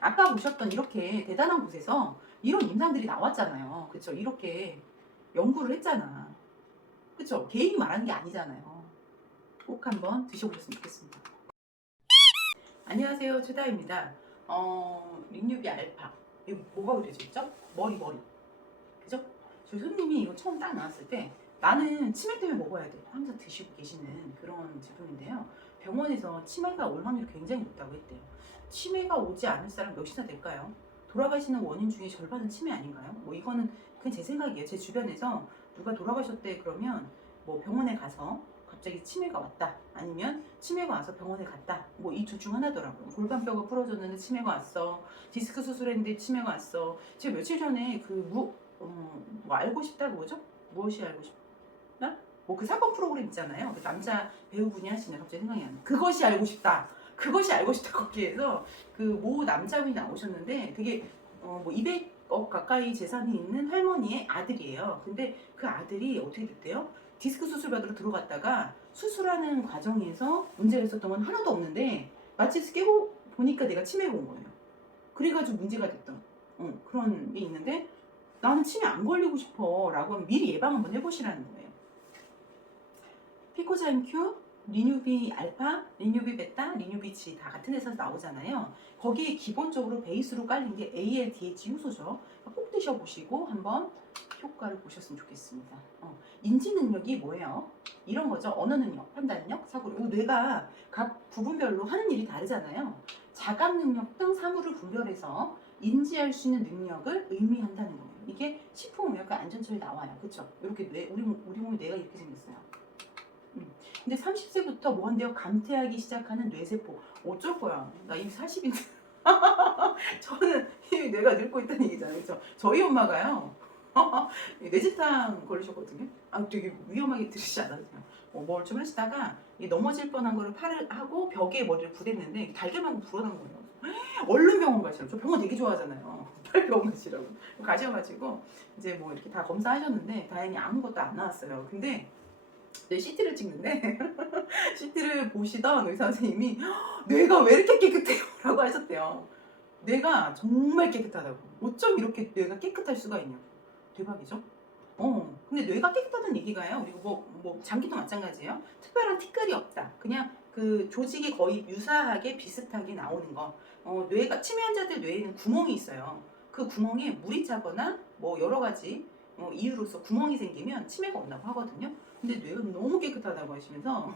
아까 보셨던 이렇게 대단한 곳에서 이런 임상들이 나왔잖아요. 그쵸? 이렇게 연구를 했잖아. 그쵸? 개인이 말하는 게 아니잖아요. 꼭 한번 드셔보셨으면 좋겠습니다. 안녕하세요. 최다입니다. 링뉴비 알파. 이거 뭐가 그려져 있죠? 머리. 그죠? 저희 손님이 이거 처음 딱 나왔을 때 나는 치매 때문에 먹어야 돼. 항상 드시고 계시는 그런 제품인데요. 병원에서 치매가 올 확률이 굉장히 높다고 했대요. 치매가 오지 않을 사람 몇이나 될까요? 돌아가시는 원인 중에 절반은 치매 아닌가요? 뭐 이거는 그냥 제 생각이에요. 제 주변에서 누가 돌아가셨대 그러면 뭐 병원에 가서 갑자기 치매가 왔다. 아니면 치매가 와서 병원에 갔다. 뭐 이 둘 중 하나더라고요. 골반뼈가 부러졌는데 치매가 왔어. 디스크 수술했는데 치매가 왔어. 제가 며칠 전에 뭐 알고 싶다고 뭐죠? 무엇이 알고 싶나? 뭐 그 사건 프로그램 있잖아요. 그 남자 배우분이 하시는 갑자기 생각이 안 나. 그것이 알고 싶다. 그것이 알고 싶다 거기에서 그 모 남자분이 나오셨는데 되게 뭐 200억 가까이 재산이 있는 할머니의 아들이에요. 근데 그 아들이 어떻게 됐대요? 디스크 수술 받으러 들어갔다가 수술하는 과정에서 문제가 있었던 건 하나도 없는데 마취해서 깨고 보니까 내가 치매가 온 거예요. 그래가지고 문제가 됐던 그런 게 있는데 나는 치매 안 걸리고 싶어 라고 하면 미리 예방 한번 해보시라는 거예요. 피코자임 Q, 리뉴비 알파, 리뉴비 베타, 리뉴비 G 다 같은 회사에서 나오잖아요. 거기에 기본적으로 베이스로 깔린 게 ALDH 효소죠. 꼭 드셔보시고 한번 효과를 보셨으면 좋겠습니다. 인지 능력이 뭐예요? 이런 거죠. 언어 능력, 판단력, 사고력. 뇌가 각 부분별로 하는 일이 다르잖아요. 자각 능력 등 사물을 분별해서 인지할 수 있는 능력을 의미한다는 거예요. 이게 식품의약과 안전처에 나와요. 그렇죠? 이렇게 우리 몸의 뇌가 이렇게 생겼어요. 근데 30세부터 뭐 한대요? 감퇴하기 시작하는 뇌세포. 어쩔 거야. 나 이미 40인데. 저는 이미 뇌가 늙고 있다는 얘기잖아요. 그렇죠? 저희 엄마가요. 뇌질탕 걸리셨거든요. 되게 위험하게 들으시지 않았어요. 뭘 좀 하시다가 넘어질 뻔한 거를 팔을 하고 벽에 머리를 부댔는데 달걀만큼 불어난 거예요. 얼른 병원 가시라고. 저 병원 되게 좋아하잖아요. 빨리 병원 가시라고. 가셔가지고 이제 뭐 이렇게 다 검사하셨는데 다행히 아무것도 안 나왔어요. 근데 CT를 찍는데 CT를 보시던 의사 선생님이 뇌가 왜 이렇게 깨끗해요? 라고 하셨대요. 뇌가 정말 깨끗하다고. 어쩜 이렇게 뇌가 깨끗할 수가 있냐고. 대박이죠? 근데 뇌가 깨끗하다는 얘기가요. 그리고 뭐 장기도 마찬가지예요. 특별한 티끌이 없다. 그냥 그 조직이 거의 유사하게 비슷하게 나오는 거. 뇌가 치매 환자들 뇌에는 구멍이 있어요. 그 구멍에 물이 차거나 뭐 여러 가지 이유로서 구멍이 생기면 치매가 온다고 하거든요. 근데 뇌가 너무 깨끗하다고 하시면서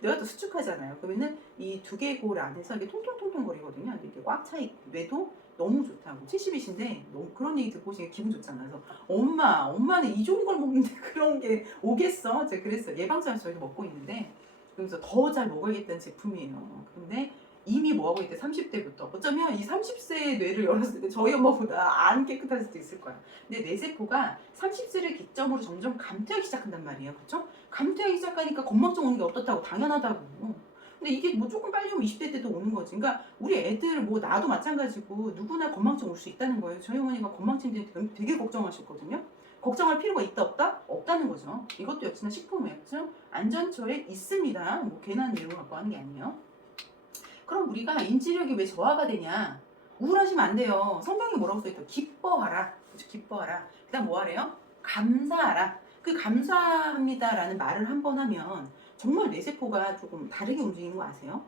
뇌가 또 수축하잖아요. 그러면은 이 두개골 안에서 이게 통통통통 거리거든요. 근데 이게 꽉 차 있고 뇌도 너무 좋다고. 70이신데 너무 그런 얘기 듣고 오시니까 기분 좋잖아요. 그래서 엄마는 이 좋은 걸 먹는데 그런 게 오겠어? 제가 그랬어요. 예방전에서 저희도 먹고 있는데 그래서 더 잘 먹어야겠다는 제품이에요. 근데 이미 뭐하고 있대 30대부터 어쩌면 이 30세의 뇌를 열었을 때 저희 엄마보다 안 깨끗할 수도 있을 거야. 근데 뇌세포가 30세를 기점으로 점점 감퇴하기 시작한단 말이에요. 그쵸? 감퇴하기 시작하니까 건망증 오는 게 어떻다고 당연하다고. 근데 이게 뭐 조금 빨리 오면 20대 때도 오는 거지. 그러니까 우리 애들 뭐 나도 마찬가지고 누구나 건망증 올 수 있다는 거예요. 저희 어머니가 건망증 때문에 되게 걱정하셨거든요. 걱정할 필요가 있다 없다? 없다는 거죠. 이것도 역시나 식품의약품 안전처에 있습니다. 뭐 괜한 내용을 갖고 하는 게 아니에요. 그럼 우리가 인지력이 왜 저하가 되냐? 우울하시면 안 돼요. 성경에 뭐라고 써있다? 기뻐하라. 그렇죠? 기뻐하라. 그 다음 뭐 하래요? 감사하라. 그 감사합니다라는 말을 한 번 하면 정말 뇌세포가 조금 다르게 움직이는 거 아세요?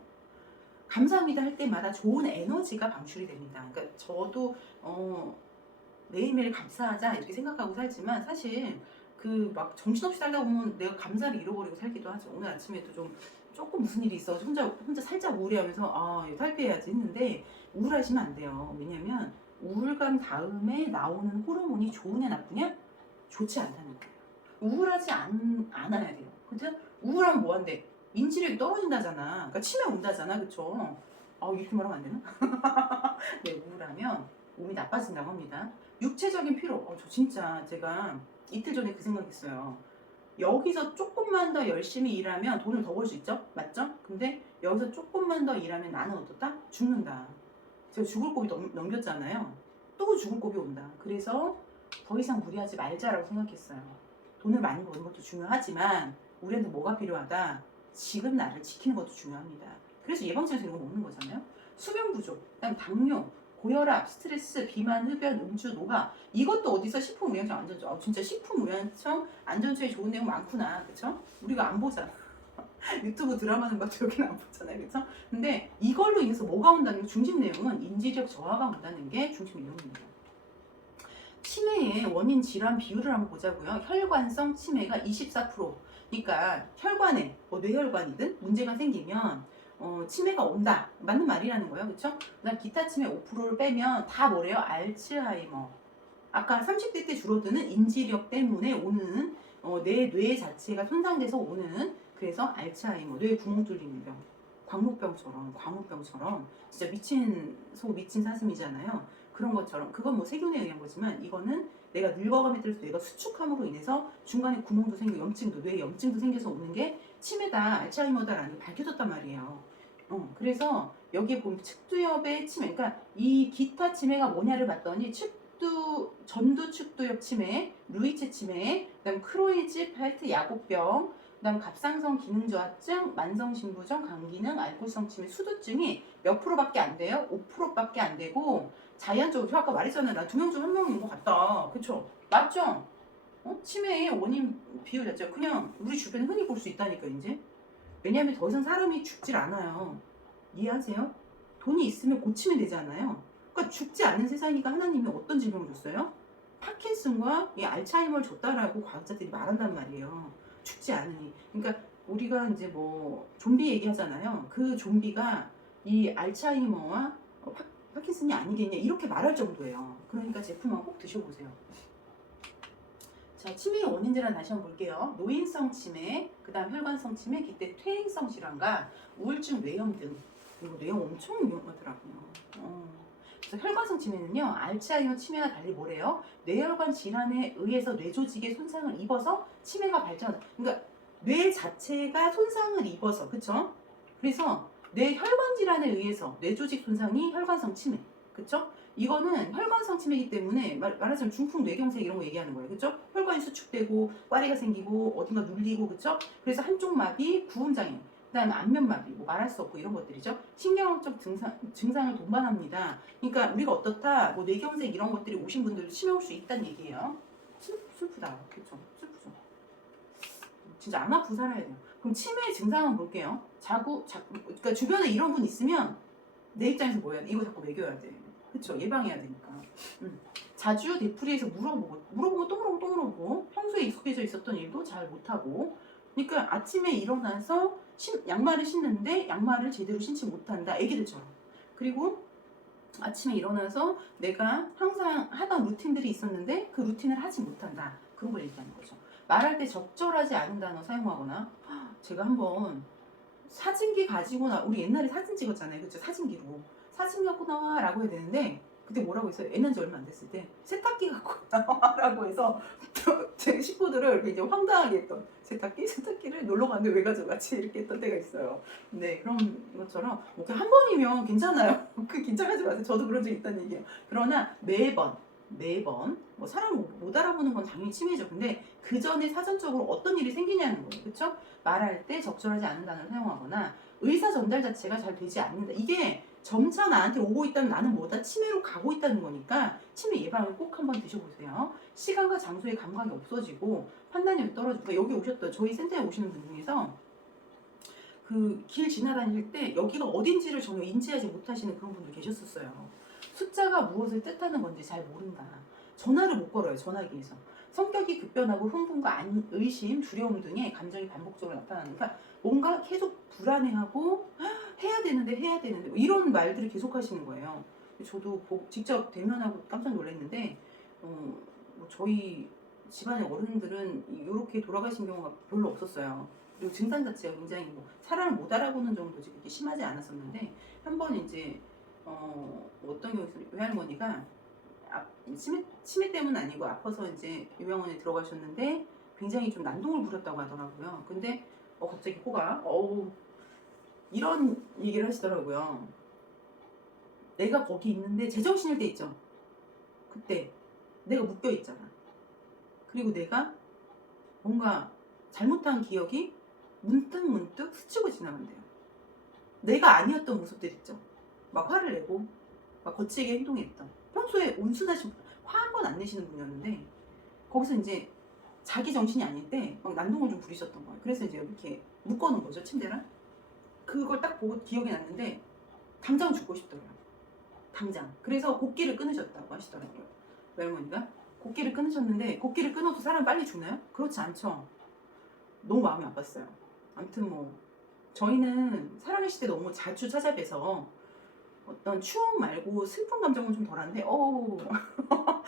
감사합니다 할 때마다 좋은 에너지가 방출이 됩니다. 그러니까 저도 매일매일 감사하자 이렇게 생각하고 살지만 사실 그 막 정신없이 살다 보면 내가 감사를 잃어버리고 살기도 하죠. 오늘 아침에도 조금 무슨 일이 있어서 혼자 살짝 우울해하면서 이거 탈피해야지 했는데 우울하시면 안 돼요. 왜냐면 우울감 다음에 나오는 호르몬이 좋으냐 나쁘냐? 좋지 않다는 거예요. 우울하지 않아야 돼요. 그죠? 우울하면 뭐한대? 인지력이 떨어진다잖아. 그러니까 치매 온다잖아. 그쵸? 이렇게 말하면 안 되나? 네, 우울하면 몸이 나빠진다고 합니다. 육체적인 피로. 저 진짜 제가 이틀 전에 그 생각했어요. 여기서 조금만 더 열심히 일하면 돈을 더 벌 수 있죠? 맞죠? 근데 여기서 조금만 더 일하면 나는 어떻다? 죽는다. 제가 죽을 고비 넘겼잖아요. 또 죽을 고비 온다. 그래서 더 이상 무리하지 말자라고 생각했어요. 돈을 많이 버는 것도 중요하지만 우리한테 뭐가 필요하다? 지금 나를 지키는 것도 중요합니다. 그래서 예방접종 이런 거 먹는 거잖아요. 수면 부족, 그다음 당뇨, 고혈압, 스트레스, 비만, 흡연, 음주, 노화. 이것도 어디서 식품의약품 안전처. 진짜 식품의약품 안전처에 좋은 내용 많구나. 그쵸? 우리가 안 보잖아. 유튜브 드라마는 봐도 여기는 안 보잖아요. 그쵸? 근데 이걸로 인해서 뭐가 온다는 게 중심 내용은 인지력 저하가 온다는 게 중심 내용입니다. 치매의 원인 질환 비율을 한번 보자고요. 혈관성 치매가 24%. 그러니까 혈관에 뭐 뇌혈관이든 문제가 생기면 치매가 온다. 맞는 말이라는 거예요. 그렇죠? 그다음 기타 치매 5%를 빼면 다 뭐래요? 알츠하이머. 아까 30대 때 줄어드는 인지력 때문에 오는 내 뇌 자체가 손상돼서 오는 그래서 알츠하이머, 뇌 구멍 뚫리는 병. 광우병처럼 진짜 미친 속 미친 사슴이잖아요. 그런 것처럼 그건 뭐 세균에 의한 거지만 이거는 내가 늙어감에 따라서 뇌가 수축함으로 인해서 중간에 구멍도 생기고 염증도 뇌 염증도 생겨서 오는 게 치매다 알츠하이머다라는 게 밝혀졌단 말이에요. 그래서 여기에 보면 측두엽의 치매, 그러니까 이 기타 치매가 뭐냐를 봤더니 전두 측두엽 치매, 루이체 치매, 그다음 크로이즈 팔트 야구병, 그다음 갑상선 기능 저하증, 만성 신부종, 간기능, 알코올성 치매, 수두증이 몇 프로밖에 안 돼요? 5%밖에 안 되고 자연적으로 저 아까 말했잖아요. 나 2명 중 1명인 것 같다. 그쵸? 맞죠? 치매의 원인 비율 자체가 그냥 우리 주변에 흔히 볼 수 있다니까 이제. 왜냐하면 더 이상 사람이 죽질 않아요. 이해하세요? 돈이 있으면 고치면 되잖아요. 그러니까 죽지 않는 세상이니까 하나님이 어떤 질병을 줬어요? 파킨슨과 이 알츠하이머를 줬다라고 과학자들이 말한단 말이에요. 죽지 않으니. 그러니까 우리가 이제 뭐 좀비 얘기하잖아요. 그 좀비가 이 알츠하이머와 파킨슨이 아니겠냐 이렇게 말할 정도예요. 그러니까 제품만 꼭 드셔보세요. 자, 치매의 원인 질환 다시 한번 볼게요. 노인성 치매, 그 다음 혈관성 치매, 기대 퇴행성 질환과 우울증, 뇌염 등. 그리고 뇌염 엄청 위험하더라고요. 그래서 혈관성 치매는요, 알츠하이머 치매와 달리 뭐래요? 뇌혈관 질환에 의해서 뇌 조직에 손상을 입어서 치매가 발전한다. 그러니까 뇌 자체가 손상을 입어서, 그쵸? 그래서 뇌 혈관 질환에 의해서 뇌 조직 손상이 혈관성 치매, 그쵸? 이거는 혈관성 치매이기 때문에 말하자면 중풍 뇌경색 이런 거 얘기하는 거예요. 그쵸? 혈관이 수축되고 꽈리가 생기고 어딘가 눌리고 그쵸? 그래서 한쪽 마비, 구음장애, 그다음에 안면마비, 뭐 말할 수 없고 이런 것들이죠. 신경학적 증상을 동반합니다. 그러니까 우리가 어떻다, 뭐 뇌경색 이런 것들이 오신 분들도 치매 올 수 있다는 얘기예요. 슬프다, 그쵸? 슬프죠. 진짜 안 아프고 살아야 돼요. 그럼 치매의 증상 한번 볼게요. 그러니까 주변에 이런 분 있으면 내 입장에서 뭐야? 이거 자꾸 먹여야 돼. 그쵸? 예방해야 되니까. 자주 되풀이해서 물어보고 또 물어보고 평소에 익숙해져 있었던 일도 잘 못하고 그러니까 아침에 일어나서 양말을 신는데 양말을 제대로 신지 못한다. 애기들처럼. 그리고 아침에 일어나서 내가 항상 하던 루틴들이 있었는데 그 루틴을 하지 못한다. 그런 걸 얘기하는 거죠. 말할 때 적절하지 않은 단어 사용하거나 제가 한번 사진기 가지고 우리 옛날에 사진 찍었잖아요. 그쵸? 사진기로. 사진 갖고 나와 라고 해야 되는데 그때 뭐라고 했어요? 애는 지 얼마 안 됐을 때 세탁기 갖고 나와라고 해서 제 식구들을 이제 황당하게 했던 세탁기를 놀러 갔는데 왜 가져갔지 이렇게 했던 때가 있어요. 네, 그런 것처럼 뭐 한 번이면 괜찮아요. 그 긴장하지 마세요. 저도 그런 적 있다는 얘기예요. 그러나 매번 뭐 사람 못 알아보는 건 당연히 치매죠. 근데 그 전에 사전적으로 어떤 일이 생기냐는 거예요. 그렇죠? 말할 때 적절하지 않은 단어를 사용하거나 의사 전달 자체가 잘 되지 않는다. 이게 점차 나한테 오고 있다는 나는 뭐다? 치매로 가고 있다는 거니까 치매 예방을 꼭 한번 드셔보세요. 시간과 장소의 감각이 없어지고 판단력이 떨어지고 그러니까 여기 오셨던 저희 센터에 오시는 분 중에서 그 길 지나다닐 때 여기가 어딘지를 전혀 인지하지 못하시는 그런 분들 계셨었어요. 숫자가 무엇을 뜻하는 건지 잘 모른다. 전화를 못 걸어요. 전화기에서. 성격이 급변하고 흥분과 의심, 두려움 등의 감정이 반복적으로 나타나니까 뭔가 계속 불안해하고 해야 되는데 뭐 이런 말들을 계속 하시는 거예요. 저도 직접 대면하고 깜짝 놀랐는데 뭐 저희 집안의 어른들은 이렇게 돌아가신 경우가 별로 없었어요. 그리고 증상 자체가 굉장히 뭐 사람을 못 알아보는 정도지 그렇게 심하지 않았었는데 한 번 이제 어떤 경우에서 외할머니가 치매 때문은 아니고 아파서 이제 요양원에 들어가셨는데 굉장히 좀 난동을 부렸다고 하더라고요. 근데 갑자기 코가 이런 얘기를 하시더라고요. 내가 거기 있는데 제정신일 때 있죠. 그때 내가 묶여 있잖아. 그리고 내가 뭔가 잘못한 기억이 문득 스치고 지나간대요. 내가 아니었던 모습들 있죠. 막 화를 내고 막 거칠게 행동했던, 평소에 온순하신 화 한 번 안 내시는 분이었는데 거기서 이제 자기 정신이 아닐 때 막 난동을 좀 부리셨던 거예요. 그래서 이제 이렇게 묶어놓은 거죠, 침대랑. 그걸 딱 보고 기억이 났는데 당장 죽고 싶더라고요. 당장. 그래서 곡기를 끊으셨다고 하시더라고요, 외할머니가. 곡기를 끊으셨는데 곡기를 끊어도 사람 빨리 죽나요? 그렇지 않죠. 너무 마음이 아팠어요. 아무튼 뭐 저희는 살아계실 때 너무 자주 찾아뵈서 어떤 추억 말고 슬픈 감정은 좀 덜한데 코가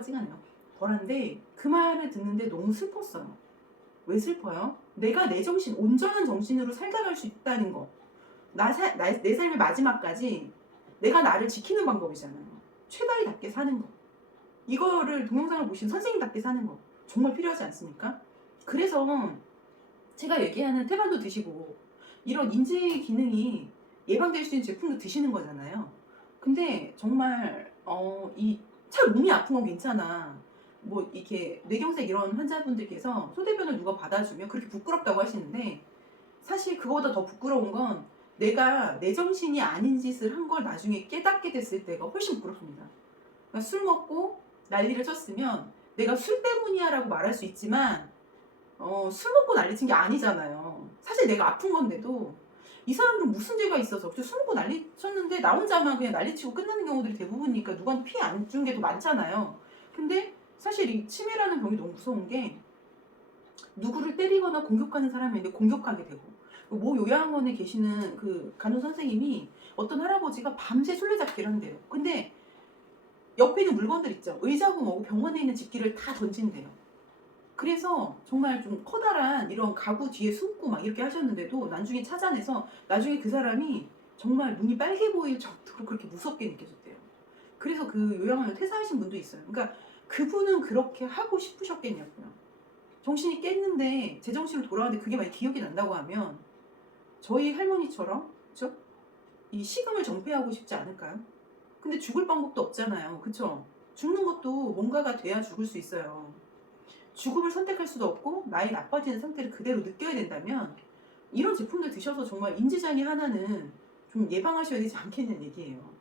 찡하네요. 덜한데 그 말을 듣는데 너무 슬펐어요. 왜 슬퍼요? 내가 내 정신, 온전한 정신으로 살아갈 수 있다는 거. 내 삶의 마지막까지 내가 나를 지키는 방법이잖아요. 최다리답게 사는 거. 이거를 동영상을 보신 선생님답게 사는 거. 정말 필요하지 않습니까? 그래서 제가 얘기하는 태반도 드시고 이런 인지 기능이 예방될 수 있는 제품도 드시는 거잖아요. 근데 정말 이 참 몸이 아픈 건 괜찮아. 뭐 이렇게 뇌경색 이런 환자분들께서 소대변을 누가 받아주면 그렇게 부끄럽다고 하시는데 사실 그거보다 더 부끄러운 건 내가 내 정신이 아닌 짓을 한 걸 나중에 깨닫게 됐을 때가 훨씬 부끄럽습니다. 그러니까 술 먹고 난리를 쳤으면 내가 술 때문이야라고 말할 수 있지만 술 먹고 난리친 게 아니잖아요. 사실 내가 아픈 건데도 이 사람들은 무슨 죄가 있어서 술 먹고 난리 쳤는데 나 혼자만 그냥 난리치고 끝나는 경우들이 대부분이니까 누구한테 피해 안 준 게 더 많잖아요. 근데 사실 이 치매라는 병이 너무 무서운 게 누구를 때리거나 공격하는 사람인데 공격하게 되고 모 요양원에 계시는 그 간호 선생님이 어떤 할아버지가 밤새 술래잡기를 한대요. 근데 옆에 있는 물건들 있죠. 의자고 뭐고 병원에 있는 집기를 다 던진대요. 그래서 정말 좀 커다란 이런 가구 뒤에 숨고 막 이렇게 하셨는데도 나중에 찾아내서 나중에 그 사람이 정말 눈이 빨개 보일 정도로 그렇게 무섭게 느껴졌대요. 그래서 그 요양원을 퇴사하신 분도 있어요. 그러니까 그분은 그렇게 하고 싶으셨겠냐고요. 정신이 깼는데 제정신으로 돌아왔는데 그게 만약 기억이 난다고 하면 저희 할머니처럼 그쵸? 이 식음을 정폐하고 싶지 않을까요? 근데 죽을 방법도 없잖아요. 그쵸? 죽는 것도 뭔가가 돼야 죽을 수 있어요. 죽음을 선택할 수도 없고 나이 나빠지는 상태를 그대로 느껴야 된다면 이런 제품들 드셔서 정말 인지장애 하나는 좀 예방하셔야 되지 않겠냐는 얘기예요.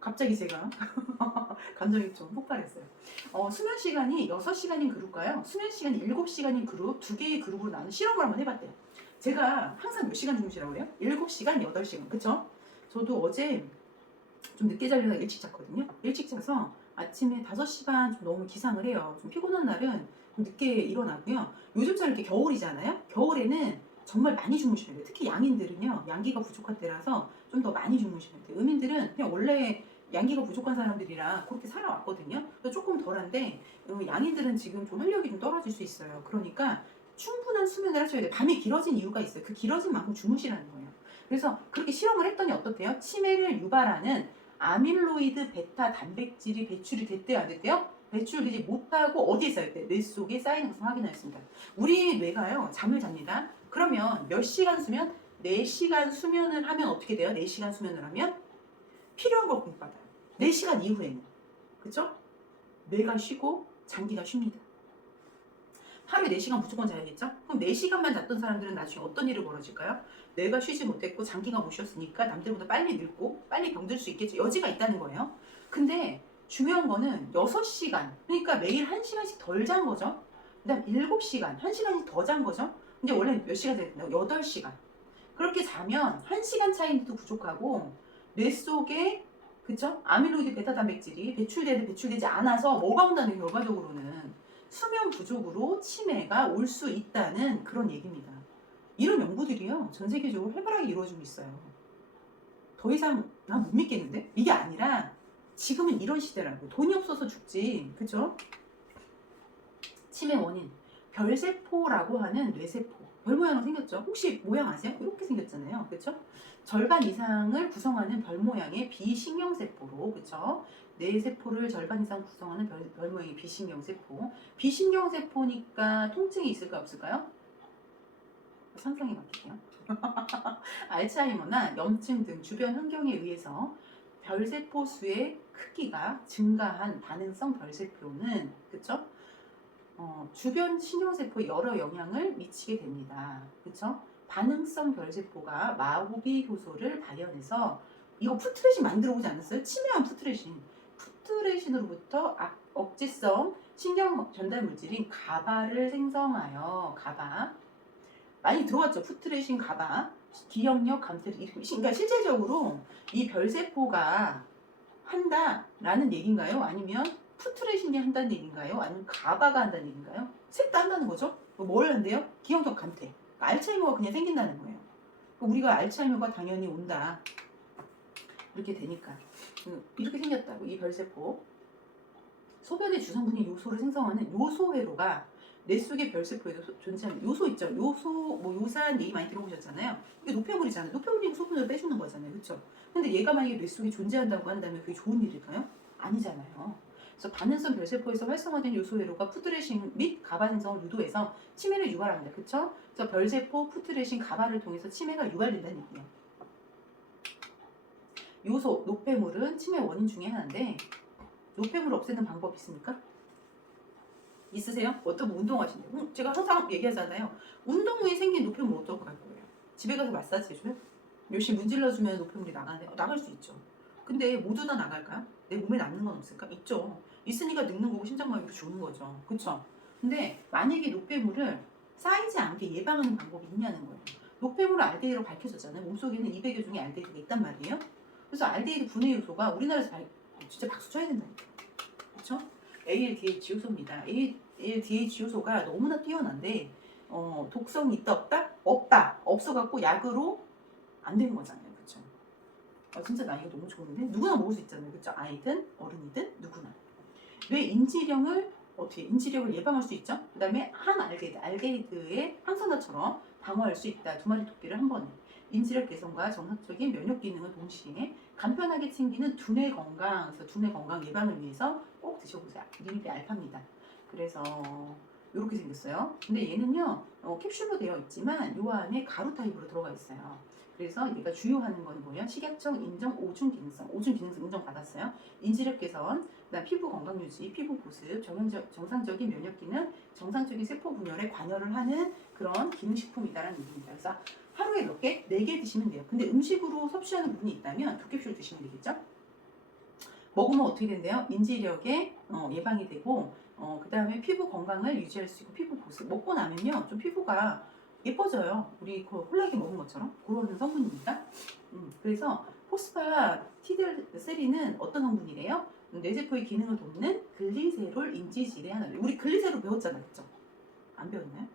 갑자기 제가 감정이 좀 폭발했어요. 수면 시간이 6시간인 그룹과요. 수면 시간이 7시간인 그룹 두 개의 그룹으로 나눈 실험을 한번 해봤대요. 제가 항상 몇 시간 주무시라고 그래요? 7시간, 8시간. 그쵸? 저도 어제 좀 늦게 자려다 일찍 잤거든요. 일찍 자서 아침에 5시 반 좀 너무 기상을 해요. 좀 피곤한 날은 좀 늦게 일어나고요. 요즘처럼 이렇게 겨울이잖아요. 겨울에는 정말 많이 주무셔야 돼요. 특히 양인들은요. 양기가 부족한 때라서 좀 더 많이 주무시면 돼요. 음인들은 그냥 원래 양기가 부족한 사람들이라 그렇게 살아왔거든요. 조금 덜한데 양인들은 지금 좀 활력이 좀 떨어질 수 있어요. 그러니까 충분한 수면을 하셔야 돼요. 밤이 길어진 이유가 있어요. 그 길어진 만큼 주무시라는 거예요. 그래서 그렇게 실험을 했더니 어떻대요? 치매를 유발하는 아밀로이드 베타 단백질이 배출이 됐대요, 안 됐대요? 배출되지 못하고 어디에 쌓였대? 뇌 속에 쌓이는 것을 확인하였습니다. 우리 뇌가요, 잠을 잡니다. 그러면 몇 시간 수면? 4시간 수면을 하면 어떻게 돼요? 4시간 수면을 하면 필요한 걸 공급받아요. 4시간 이후에는. 그쵸? 뇌가 쉬고 장기가 쉽니다. 하루에 4시간 무조건 자야겠죠? 그럼 4시간만 잤던 사람들은 나중에 어떤 일이 벌어질까요? 뇌가 쉬지 못했고 장기가 못 쉬었으니까 남들보다 빨리 늙고 빨리 병들 수 있겠죠. 여지가 있다는 거예요. 근데 중요한 거는 6시간, 그러니까 매일 1시간씩 덜 잔 거죠. 그 다음 7시간, 1시간씩 더 잔 거죠. 근데 원래 몇 시간 자야 된다고? 8시간. 그렇게 자면 1시간 차이도 부족하고 뇌 속에 그쵸? 아밀로이드 베타 단백질이 배출되지 않아서 뭐가 온다는 결과적으로는 수면 부족으로 치매가 올 수 있다는 그런 얘기입니다. 이런 연구들이요, 전 세계적으로 활발하게 이루어지고 있어요. 더 이상 난 못 믿겠는데? 이게 아니라 지금은 이런 시대라고. 돈이 없어서 죽지. 그죠? 치매 원인. 별세포라고 하는 뇌세포. 별 모양으로 생겼죠? 혹시 모양 아세요? 이렇게 생겼잖아요. 그쵸? 절반 이상을 구성하는 별 모양의 비신경세포로, 그쵸? 뇌세포를 절반 이상 구성하는 별 모양의 비신경세포. 비신경세포니까 통증이 있을까 없을까요? 상상해 볼게요. 알츠하이머나 염증 등 주변 환경에 의해서 별세포 수의 크기가 증가한 반응성 별세포는 그쵸? 주변 신경세포에 여러 영향을 미치게 됩니다. 그쵸? 반응성 별세포가 마호비 효소를 발현해서 이거 푸트레신 만들어 보지 않았어요? 치매한 푸트레신. 푸트레신으로부터 억제성 신경 전달 물질인 가바를 생성하여 가바 많이 들어왔죠. 푸트레신 가바 기억력 감퇴. 그러니까 실제적으로 이 별세포가 한다라는 얘기인가요? 아니면 푸트레신이 한다는 얘기인가요? 아니면 가바가 한다는 얘기인가요? 셋 다 한다는 거죠. 뭘 한대요? 기억력 감퇴. 알츠하이머가 그냥 생긴다는 거예요. 우리가 알츠하이머가 당연히 온다. 이렇게 되니까 이렇게 생겼다고. 이 별세포 소변의 주성분인 요소를 생성하는 요소회로가 뇌 속의 별세포에도 존재하는 요소 있죠. 요소 뭐 요산 얘기 많이 들어보셨잖아요. 이게 노폐물이잖아요. 노폐물이고 소변을 빼주는 거잖아요. 그렇죠? 근데 얘가 만약에 뇌 속에 존재한다고 한다면 그게 좋은 일일까요? 아니잖아요. 그래서 반응성 별세포에서 활성화된 요소회로가 푸트레신 및 가바 생성을 유도해서 치매를 유발합니다. 그렇죠? 그래서 별세포, 푸트레신, 가바를 통해서 치매가 유발된다는 얘기예요. 요소, 노폐물은 치매 원인 중에 하나인데 노폐물 없애는 방법 있습니까? 있으세요? 어떤 분 운동하신대요. 제가 항상 얘기하잖아요. 운동 후에 생긴 노폐물 어떻게 할 거예요? 집에 가서 마사지 해줘요? 열심히 문질러주면 노폐물이 나가네요. 나갈 수 있죠. 근데 모두 다 나갈까요? 내 몸에 남는 건 없을까? 있죠. 있으니까 늙는 거고 신장마비로 주는 거죠. 그쵸? 근데 만약에 노폐물을 쌓이지 않게 예방하는 방법이 있냐는 거예요. 노폐물 알데히드로 밝혀졌잖아요. 몸속에는 200여 종의 알데히드가 있단 말이에요. 그래서 알데히드 분해 요소가 우리나라에서 진짜 박수 쳐야 된다니까. 그렇죠? ALDH 요소입니다. ALDH 요소가 너무나 뛰어난데 독성이 있다 없다? 없다. 없어갖고 약으로 안 되는 거잖아요. 그렇죠? 진짜 나 이거 너무 좋은데? 누구나 먹을 수 있잖아요. 그렇죠? 아이든 어른이든 누구나. 왜 인지력을 예방할 수 있죠? 그 다음에 알데히드의 항산화처럼 방어할 수 있다. 두 마리 토끼를 한 번에. 인지력 개선과 정상적인 면역 기능을 동시에 간편하게 챙기는 두뇌 건강, 그래서 두뇌 건강 예방을 위해서 꼭 드셔보세요. 리뉴비 알파입니다. 그래서 이렇게 생겼어요. 근데 얘는요 캡슐로 되어 있지만 요 안에 가루 타입으로 들어가 있어요. 그래서 얘가 주요하는 건 뭐예요? 식약청 인정 5중 기능성 인정 받았어요. 인지력 개선, 그다음 피부 건강 유지, 피부 보습, 정상적인 면역 기능, 정상적인 세포 분열에 관여를 하는 그런 기능식품이다라는 얘기입니다. 그래서 하루에 몇 개? 4개 드시면 돼요. 근데 음식으로 섭취하는 분이 있다면 2캡슐 드시면 되겠죠? 먹으면 어떻게 된대요? 인지력에 예방이 되고 그 다음에 피부 건강을 유지할 수 있고 피부 보습. 먹고 나면요 좀 피부가 예뻐져요. 우리 그 콜라겐 먹은 것처럼 그런 성분입니다. 그래서 포스파티딜세린은 어떤 성분이래요? 뇌세포의 기능을 돕는 글리세롤 인지질의 하나래요. 우리 글리세롤 배웠잖아요. 그쵸? 안 배웠나요?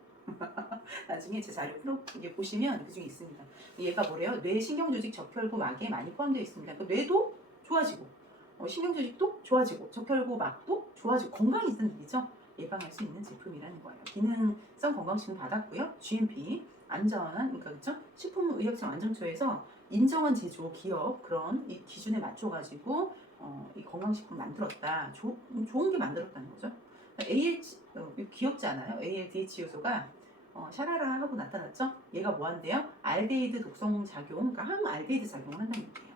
나중에 제 자료 이게 보시면 그 중에 있습니다. 얘가 뭐래요? 뇌 신경조직 적혈구 막에 많이 포함되어 있습니다. 그러니까 뇌도 좋아지고 신경조직도 좋아지고 적혈구막도 좋아지고 건강해지는 얘기죠. 예방할 수 있는 제품이라는 거예요. 기능성 건강식품 받았고요. GMP 안전한 그러니까 그렇죠? 식품의약품 안전처에서 인정한 제조 기업 그런 이 기준에 맞춰가지고 이 건강식품 만들었다. 좋은 게 만들었다는 거죠. 귀엽지 않아요? ALDH 요소가 샤라라 하고 나타났죠? 얘가 뭐 한대요? 알데히드 독성 작용, 그러니까 항알데히드 작용을 한다는 얘기예요.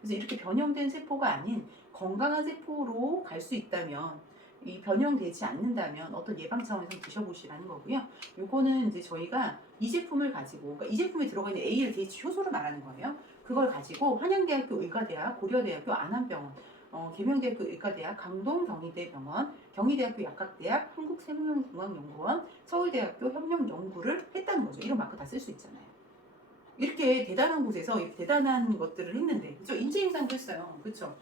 그래서 이렇게 변형된 세포가 아닌 건강한 세포로 갈 수 있다면 이 변형되지 않는다면 어떤 예방 차원에서 드셔보시라는 거고요. 요거는 이제 저희가 이 제품을 가지고 그러니까 이 제품에 들어가 있는 ALDH 효소를 말하는 거예요. 그걸 가지고 한양대학교 의과대학, 고려대학교 안암병원, 계명대학교 의과대학, 강동 경희대병원, 경희대학교 약학대학, 한국생명공학연구원, 서울대학교 협력연구를 했다는 거죠. 이런 마크 다 쓸 수 있잖아요. 이렇게 대단한 곳에서 이렇게 대단한 것들을 했는데, 그죠? 인재임상도 했어요. 그쵸?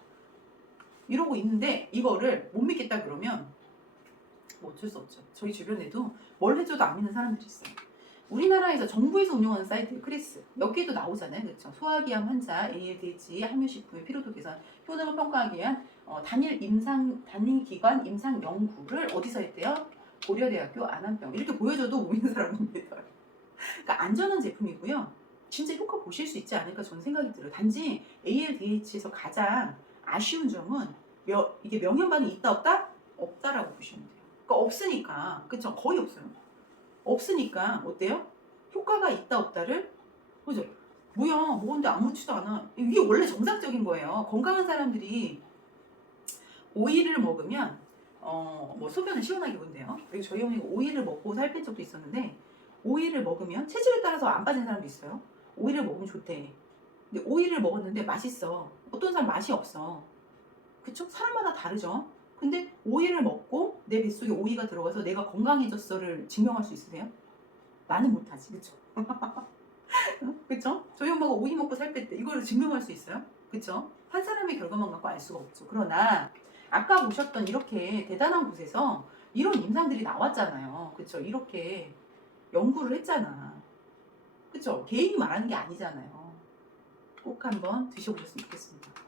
이러고 있는데, 이거를 못 믿겠다 그러면, 뭐 어쩔 수 없죠. 저희 주변에도 뭘 해줘도 안 믿는 사람들이 있어요. 우리나라에서 정부에서 운영하는 사이트, 크리스. 여기에도 나오잖아요. 그쵸? 소화기암 환자, ALDH, 함유식품의 피로도 개선, 효능을 평가하기 위한 단일 기관 임상 연구를 어디서 했대요? 고려대학교 안암병. 이렇게 보여줘도 못 믿는 사람입니다. 그러니까 안전한 제품이고요. 진짜 효과 보실 수 있지 않을까 저는 생각이 들어요. 단지 ALDH에서 가장 아쉬운 점은 이게 명현 반응이 있다 없다? 없다라고 보시면 돼요. 그러니까 없으니까 그쵸? 거의 없어요. 없으니까 어때요? 효과가 있다 없다를 그죠? 뭐야 먹었는데 아무렇지도 않아. 이게 원래 정상적인 거예요. 건강한 사람들이 오이를 먹으면 뭐 소변을 시원하게 본대요. 그리고 저희 어머니가 오이를 먹고 살 뺀 적도 있었는데 오이를 먹으면 체질에 따라서 안 빠진 사람도 있어요. 오이를 먹으면 좋대. 근데 오이를 먹었는데 맛있어. 어떤 사람 맛이 없어. 그쵸? 사람마다 다르죠. 근데 오이를 먹고 내 뱃속에 오이가 들어가서 내가 건강해졌어를 증명할 수 있으세요? 나는 못하지. 그쵸? 그쵸? 저희 엄마가 오이 먹고 살 뺐대. 이거를 증명할 수 있어요? 그쵸? 한 사람의 결과만 갖고 알 수가 없죠. 그러나 아까 보셨던 이렇게 대단한 곳에서 이런 임상들이 나왔잖아요. 그쵸? 이렇게 연구를 했잖아. 그쵸? 개인이 말하는 게 아니잖아요. 꼭 한번 드셔보셨으면 좋겠습니다.